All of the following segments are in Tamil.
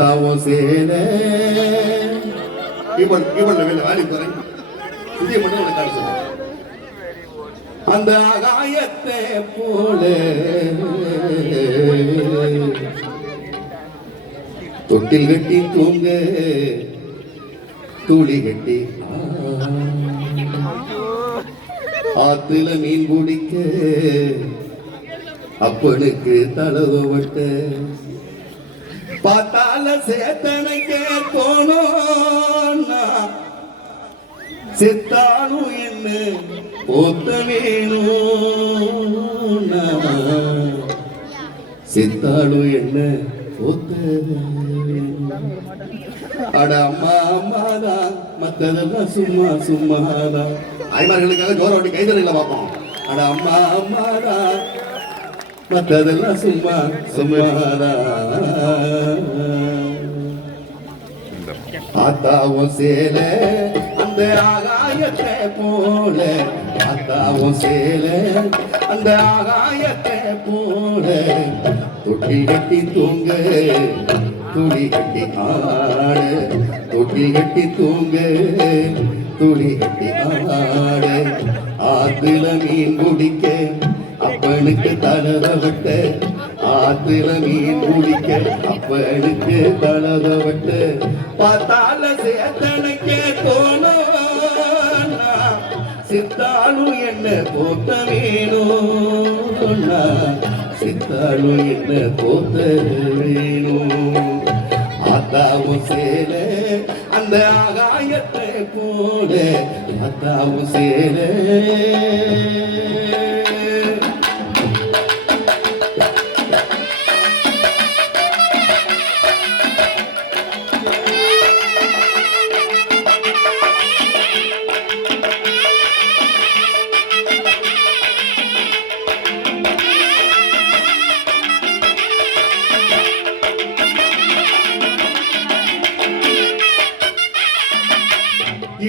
சேல இவன் வேலை போறேன் இதே மட்டும் உனக்கு காட்டு சொல்ல அந்த ஆகாயத்தை போல தொட்டில் கட்டி தூங்க தூளி கட்டி ஆத்துல மீன் பிடிக்க அப்பனுக்கு தலவட்ட பார்த்தால சேத்தனைக்க தோணோன்னா செத்தாலும் என்ன போத்த வேணும் செத்தாலும் என்ன போத்த அட அம்மா அம்மாதான் மத்ததெல்லாம் சும்மா சும்மாதான் ஐமார்களுக்காக ஜோர வட்டி கைதறில பார்ப்போம் அட அம்மா அம்மாதான் மத்ததெல்லாம் சும்மா சும்மாதான் ஆத்தாவும் சேல அந்த ஆகாயத்தை போல ஆத்தாவும் சேல அந்த ஆகாயத்தை போல தொட்டி கட்டி தூங்க துளி கட்டி ஆட தொட்டி கட்டி தூங்க துளி கட்டி ஆட ஆத்துல மீன் குடிக்க அப்பனுக்கு தலதவட்ட ஆத்துல மீன் குடிக்க அப்பனுக்கு தலதவட்ட பார்த்தால சேத்தனைக்க தோணும் சித்தாலும் என்ன போட்ட வேணும் சித்தாலும் என்ன போத்த வேணும் ஆத்தாவும் சேல அந்த ஆகாயத்தை போல ஆத்தாவும் சேல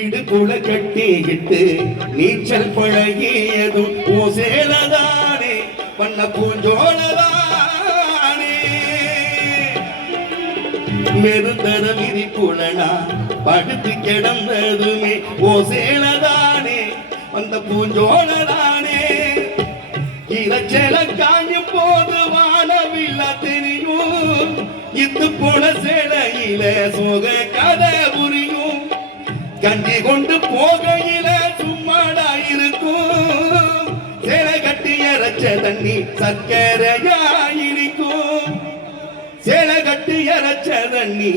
இடுப்புல கட்டிக்கிட்டு நீச்சல் பழகியதும் ஓசேலதானே பண்ண பூஞ்சோழதானே மெருந்தர விரிப்புலனா படுத்து கிடந்ததுமே ஓசேலதானே வந்த பூஞ்சோழதானே இறைச்சல காயும் போது வானவில்ல தெரியும் இத்து போன சேலையில சோக கதை புரியும் கஞ்சி கொண்டு போகையில சும்மாடா இருக்கும் சேலை கட்டி அரைச்ச தண்ணி சர்க்கரையாயிருக்கும் சேலை கட்டி அரைச்ச தண்ணி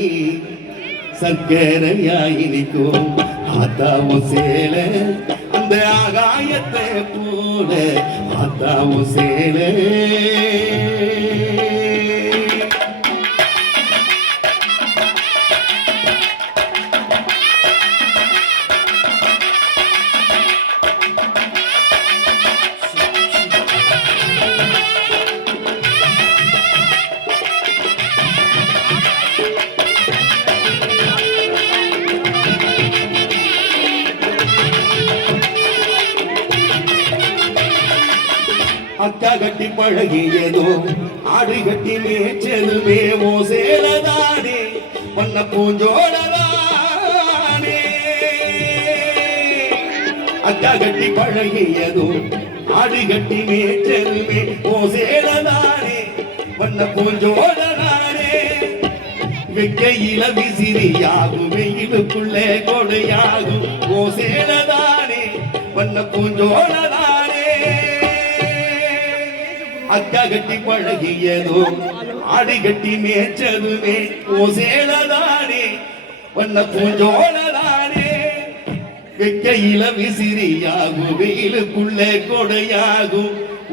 சர்க்கரையாயிருக்கும் ஆத்தாவும் சேல அந்த ஆகாயத்தை போல ஆத்தாவும் சேல அக்கா கட்டி பழகியதோ ஆடு கட்டி மேய்ச்சதுமே ஓசேலதானே பண்ண பூஞ்சோழதானே அக்கா கட்டி பழகியதோ ஆடு கட்டி மேய்ச்சதுமே ஓசேலதானே பண்ண பூஞ்சோழதானே வெக்கையில விசிறியாகும் வெயிலுக்குள்ளே கொடையாகும் ஓசேலதானே பண்ண பூஞ்சோழதானே அக்கா கட்டி பழகியதோ ஆடி கட்டி மேய்ச்சதுமே ஓசேலதானே வண்ண பூஞ்சோழதானே வெக்கையில விசிறியாகும் வெயிலுக்குள்ளே கொடையாகும்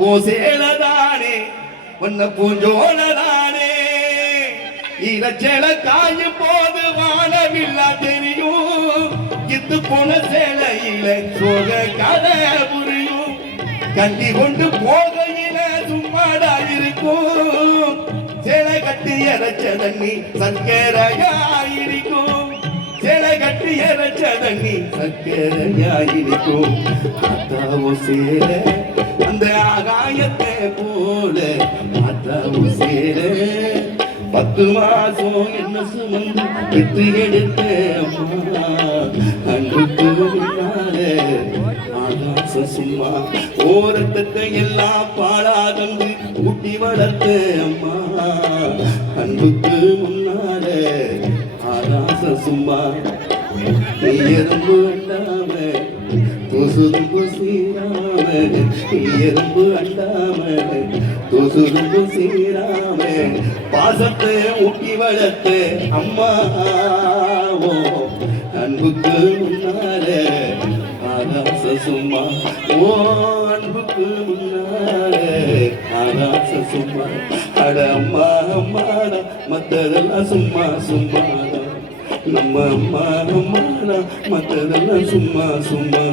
ஓசேலதானே வண்ண பூஞ்சோழதானே இறைச்சல காயும் போது வானவில்லா தெரியும் இத்து போன சேலையில சோக கதை புரியும் கண்டி கொண்டு போகையில சும்மாடா இருக்கும் சேலை கட்டி அரைச்ச தண்ணி சர்க்கரையாயிருக்கும் சேலை கட்டி அரைச்ச தண்ணி சர்க்கரையாயிருக்கும் ஆத்தாவும் சேல அந்த ஆகாயத்தை போல ஆத்தாவும் சேல 10 மாசம் என்ன சுமந்து பெற்று எடுத்த அம்மா அன்புக்கு முன்னாலே ஆகாசம் சும்மா ஓரத்தத்தை எல்லாம் பாழாகந்து ஊட்டி வளர்த்த அம்மா அன்புக்கு முன்னாலே ஆகாசம் சும்மா எறும்பு அண்டாம தூசுதும்பு சீராம எறும்பு அண்டாம தூசுதும்பு சீராம பாசத்தை ஊட்டி வளர்த்த அம்மாவோ அன்புக்கு முன்னாலே ஆகாச சும்மா ஓ அன்புக்கு முன்னாலே ஆகாச சும்மா அட அம்மா அம்மாடா மத்ததெல்லாம் சும்மா சும்மாடா நம்ம அம்மா அம்மாடா மத்ததெல்லாம் சும்மா சும்மா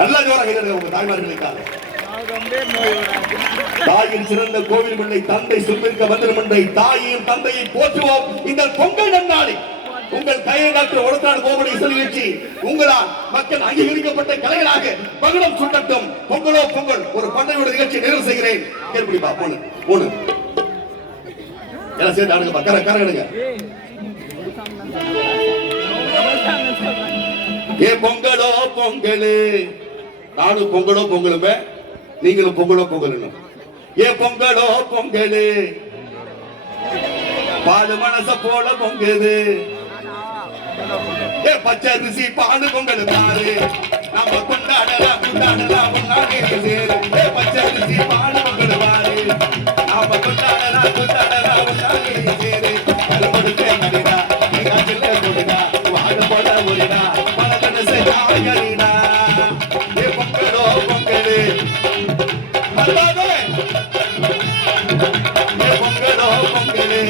நல்லா ஜோராக உங்க தாய்மார்களுக்காக தாயின் சிறந்த கோவில் மண்ணை தந்தை சொல்லிருக்க வந்திருமன்றை தாயையும் தந்தையை போற்றுவோம் இந்த பொங்கல் நன்னாளை உங்கள் கையை டாக்டர் ஒருத்தாடு கோபடி இசை நிகழ்ச்சி உங்களால் மக்கள் அங்கீகரிக்கப்பட்ட கலைகளாக பகடம் சுட்டட்டும் பொங்கலோ பொங்கல் ஒரு பண்டையோட நிகழ்ச்சி நிறைவு செய்கிறேன் கேள்விப்பா போனு போனு எல்லாம் சேர்ந்து ஆடுங்க கரகடுங்க ஏ பொங்கலோ பொங்கலு நானும் பொங்கலோ பொங்கலுமே நீங்களும் பொங்கலோ பொங்கலும் ஏ பொங்கலோ பொங்கலு பாடு மனச போல பொங்குது ஏ பச்சை அரிசி பாடு பொங்கல் பாரு நம்ம கொண்டாடலாம் கொண்டாடலாம் முன்னாடி சேரு ஏ பச்சை அரிசி பாடு பொங்கல் பாரு நாம கொண்டாடலாம் கொண்டாடலாம் முன்னாடி சேரு கரும்படுத்தே மடிடா காற்றில் கொடுடா வாடு போல ஒளிடா பலதன செய்யாயடா ஏ பொங்கலோ பொங்கலு ஏ பொங்கலோ பொங்கலு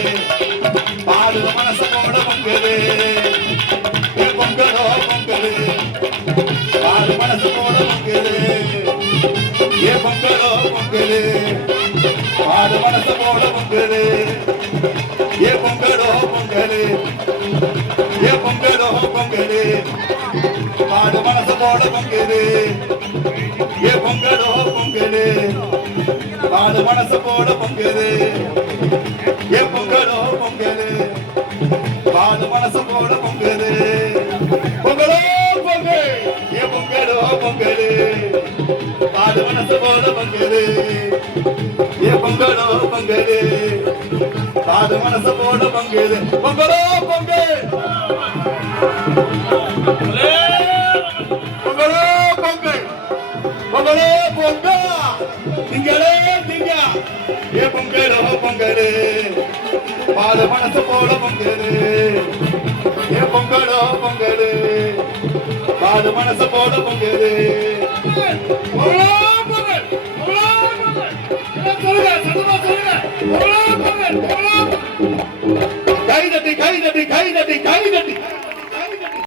பாடு மனச போல பொங்கலு ஏ பொங்கலோ பொங்கலு பாடு மனச போல பொங்கலு ஏ பொங்கலோ பொங்கலு பாடு மனச போல பொங்கலு ஏ பொங்கலோ பொங்கலு ஏ பொங்கலோ பொங்கலு பாடு மனச போல பொங்கலு ஏ பொங்கலோ பொங்கலு பாடு மனச போல பொங்கலு ஏ பொங்கலோ பொங்கலு பாடு மனச போல பொங்கலு பொங்கலோ பொங்கல் ஏ பொங்கலோ பொங்கலு பாடு மனச போல பொங்கலு ஏ பொங்கலோ பொங்கலு பாடு மனச போல பொங்கலு பொங்கலோ பொங்கல் பொங்கலோ பொங்கல் பொங்கலோ பொங்கல் திங்களே திங்க ஏ பொங்கலோ பொங்கலு பாடு மனச போல பொங்கலு ஏ பொங்கலோ பொங்கலு பாடு மனச போல பொங்கலு பொங்கலோ பொங்கல் பொங்கலோ பொங்கல் சொல்லுங்க சத்தமா சொல்லுங்க பொங்கலோ பொங்கல் கை தட்டி கை தட்டி கை தட்டி